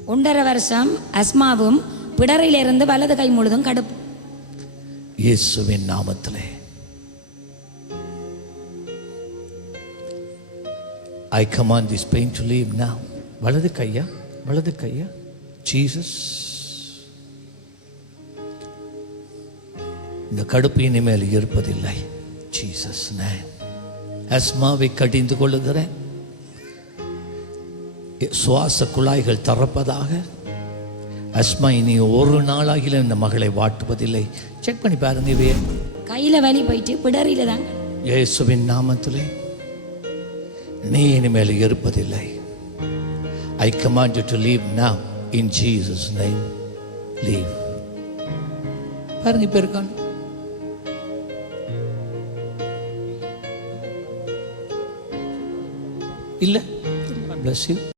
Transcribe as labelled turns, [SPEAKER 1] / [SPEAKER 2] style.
[SPEAKER 1] 1.5 வருஷம் அஸ்மாவும் பிடரிலிருந்து வலது கை முழுதும் கடுப்பு.
[SPEAKER 2] இயேசுவின் நாமத்திலே I command this pain to leave now. வலது கையா ஜீசஸ், இந்த கடுப்பு இனிமேல் இருப்பதில்லை. Jesus name. அஸ்மாவை கடிந்து கொள்ளுகிறேன். சுவாச குழாய்கள் திறப்பதாக. அஸ்மா இனி ஒரு நாளாகில இந்த மகளை வாட்டுவதில்லை. செக் பண்ணி பாருங்க.
[SPEAKER 1] கையில வலி போயிட்டு பிடரில தாங்க.
[SPEAKER 2] இயேசுவின் நாமத்திலே நீ இனிமேல் இருப்பதில்லை. I command you to leave now in Jesus name. Leave. பாருங்க இப்ப இருக்கான். இல்ல. Bless you.